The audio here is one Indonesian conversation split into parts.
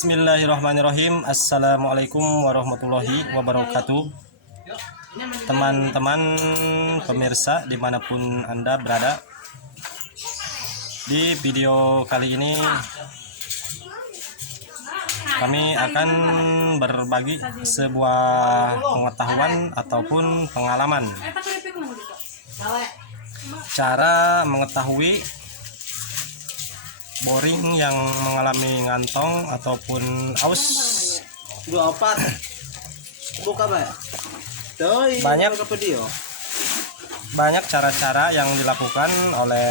Bismillahirrahmanirrahim. Assalamualaikum warahmatullahi wabarakatuh. Teman-teman pemirsa dimanapun Anda berada, di video kali ini kami akan berbagi sebuah pengetahuan ataupun pengalaman cara mengetahui boring yang mengalami ngantong ataupun aus. Banyak cara-cara yang dilakukan oleh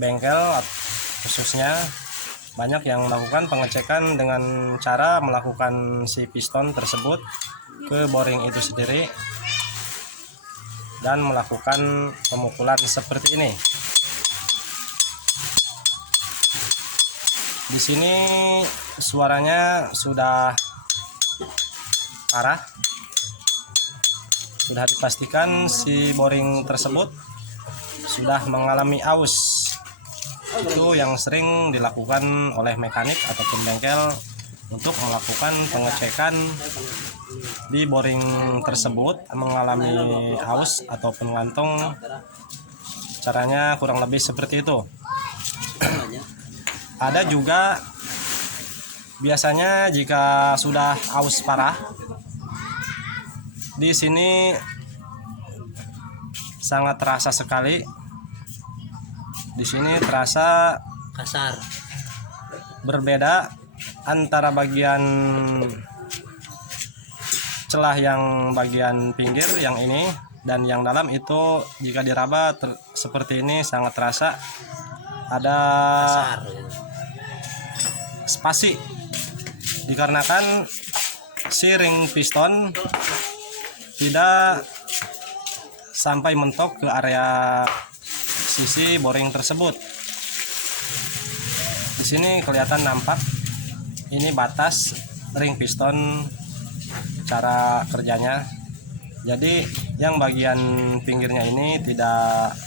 bengkel, khususnya banyak yang melakukan pengecekan dengan cara melakukan si piston tersebut ke boring itu sendiri dan melakukan pemukulan seperti ini. Di sini suaranya sudah parah. Sudah dipastikan si boring tersebut sudah mengalami aus. Itu yang sering dilakukan oleh mekanik ataupun bengkel untuk melakukan pengecekan di boring tersebut mengalami aus ataupun ngantong. Caranya kurang lebih seperti itu. Ada juga biasanya jika sudah aus parah, di sini sangat terasa sekali. Di sini terasa kasar, berbeda antara bagian celah yang bagian pinggir yang ini dan yang dalam itu. Jika diraba seperti ini sangat terasa ada kasar. spasi, dikarenakan si ring piston tidak sampai mentok ke area sisi boring tersebut. Di sini kelihatan nampak ini batas ring piston cara kerjanya. Jadi yang bagian pinggirnya ini tidak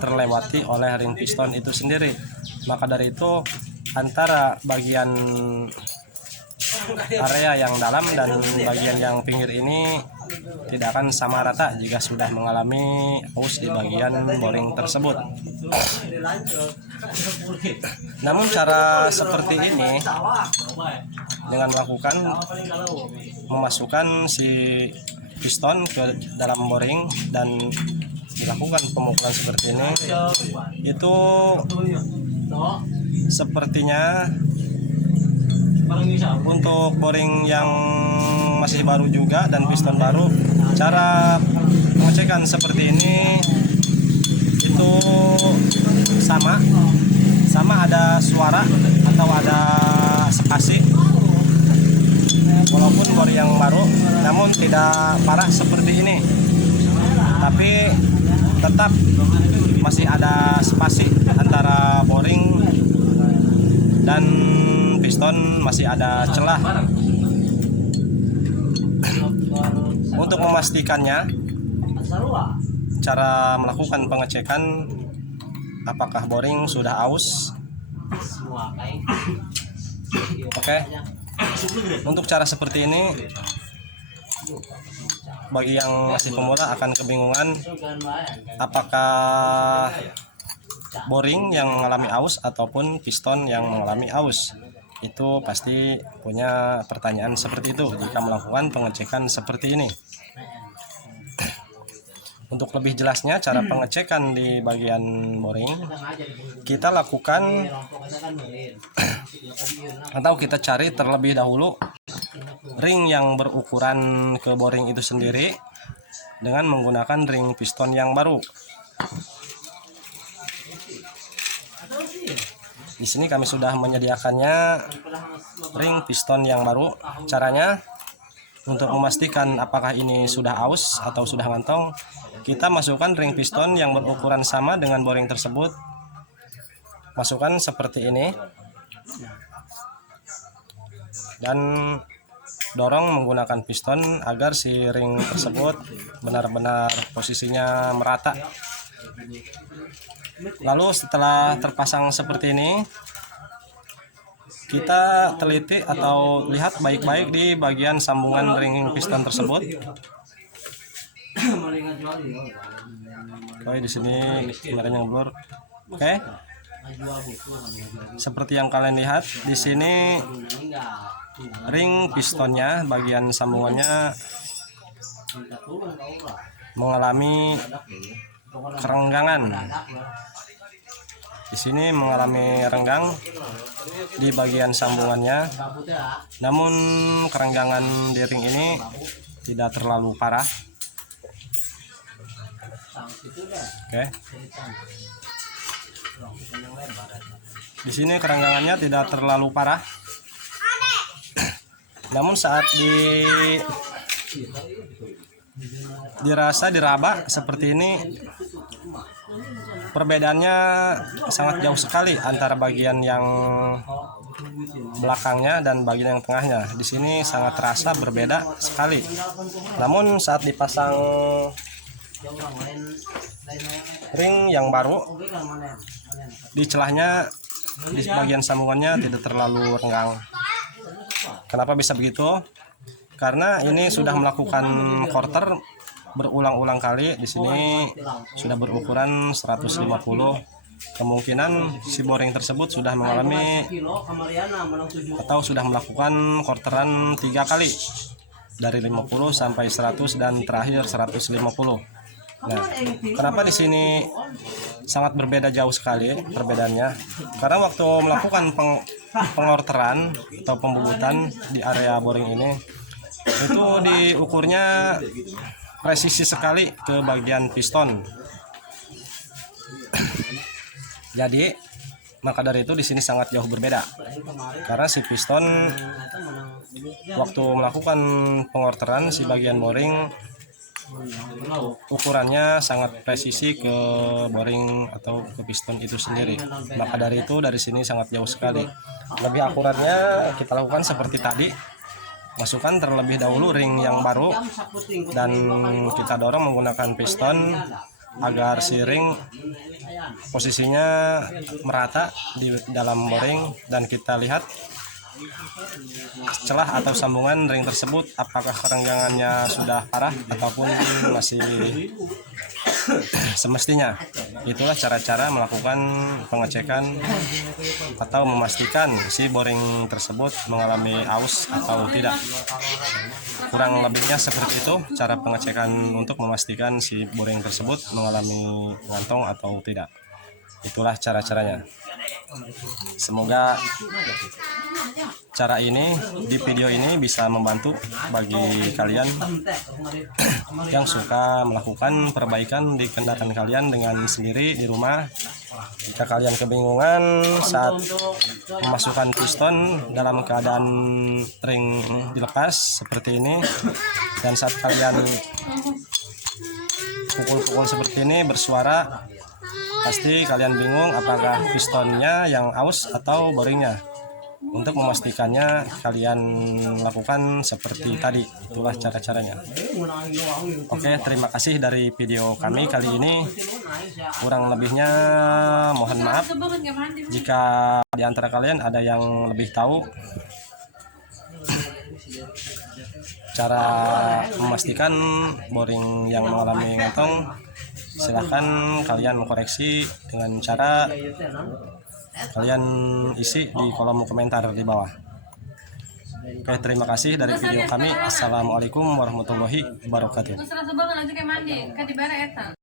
terlewati oleh ring piston itu sendiri. Maka dari itu antara bagian area yang dalam dan bagian yang pinggir ini tidak akan sama rata jika sudah mengalami aus di bagian boring tersebut. Namun cara seperti ini dengan melakukan memasukkan si piston ke dalam boring dan dilakukan pemukulan seperti ini, itu sepertinya untuk boring yang masih baru juga dan piston baru, cara pengecekan seperti ini itu sama ada suara atau ada spasi walaupun boring yang baru, namun tidak parah seperti ini, tapi tetap masih ada spasi antara boring dan piston, masih ada celah. Untuk memastikannya, cara melakukan pengecekan apakah boring sudah aus. Oke. Untuk cara seperti ini, bagi yang masih pemula akan kebingungan apakah boring yang mengalami aus ataupun piston yang mengalami aus. Itu pasti punya pertanyaan seperti itu jika melakukan pengecekan seperti ini. Untuk lebih jelasnya cara pengecekan di bagian boring, kita lakukan atau kita cari terlebih dahulu ring yang berukuran ke boring itu sendiri dengan menggunakan ring piston yang baru. Di sini kami sudah menyediakannya ring piston yang baru. Caranya untuk memastikan apakah ini sudah aus atau sudah ngantong, kita masukkan ring piston yang berukuran sama dengan boring tersebut. Masukkan seperti ini dan dorong menggunakan piston agar si ring tersebut benar-benar posisinya merata. Lalu setelah terpasang seperti ini, kita teliti atau lihat baik-baik di bagian sambungan ring piston tersebut. Oke, di sini kameranya blur. Oke. Seperti yang kalian lihat di sini, ring pistonnya bagian sambungannya mengalami kerenggangan. Di sini mengalami renggang di bagian sambungannya. Namun kerenggangan di ring ini tidak terlalu parah. Oke. Di sini kerenggangannya tidak terlalu parah. Namun saat dirasa diraba seperti ini, perbedaannya sangat jauh sekali antara bagian yang belakangnya dan bagian yang tengahnya. Di sini sangat terasa berbeda sekali. Namun saat dipasang ring yang baru, di celahnya, di bagian sambungannya tidak terlalu renggang. Kenapa bisa begitu? Karena ini sudah melakukan quarter berulang-ulang kali. Di sini sudah berukuran 150. Kemungkinan si boring tersebut sudah mengalami atau sudah melakukan quarteran 3 kali, dari 50 sampai 100 dan terakhir 150. Nah, kenapa di sini sangat berbeda jauh sekali perbedaannya? Karena waktu melakukan pengorteran atau pembubutan di area boring ini, itu diukurnya presisi sekali ke bagian piston. Jadi, maka dari itu di sini sangat jauh berbeda. Karena si piston waktu melakukan pengorteran si bagian boring, ukurannya sangat presisi ke boring atau ke piston itu sendiri. Maka dari itu dari sini sangat jauh sekali. Lebih akuratnya kita lakukan seperti tadi. Masukkan terlebih dahulu ring yang baru dan kita dorong menggunakan piston agar si ring posisinya merata di dalam boring, dan kita lihat celah atau sambungan ring tersebut apakah kerenggangannya sudah parah ataupun masih semestinya. Itulah cara-cara melakukan pengecekan atau memastikan si boring tersebut mengalami aus atau tidak. Kurang lebihnya seperti itu cara pengecekan untuk memastikan si boring tersebut mengalami ngantong atau tidak. Itulah cara-caranya. Semoga cara ini di video ini bisa membantu bagi kalian yang suka melakukan perbaikan di kendaraan kalian dengan sendiri di rumah. Jika kalian kebingungan saat memasukkan piston dalam keadaan ring dilepas seperti ini, dan saat kalian pukul-pukul seperti ini bersuara, pasti kalian bingung apakah pistonnya yang aus atau boringnya. Untuk memastikannya kalian lakukan seperti tadi. Itulah cara-caranya. Oke, terima kasih dari video kami kali ini. Kurang lebihnya mohon maaf jika di antara kalian ada yang lebih tahu cara memastikan boring yang mengalami ngantong. Silahkan kalian mengkoreksi dengan cara kalian isi di kolom komentar di bawah. Oke, terima kasih dari video kami. Assalamualaikum warahmatullahi wabarakatuh.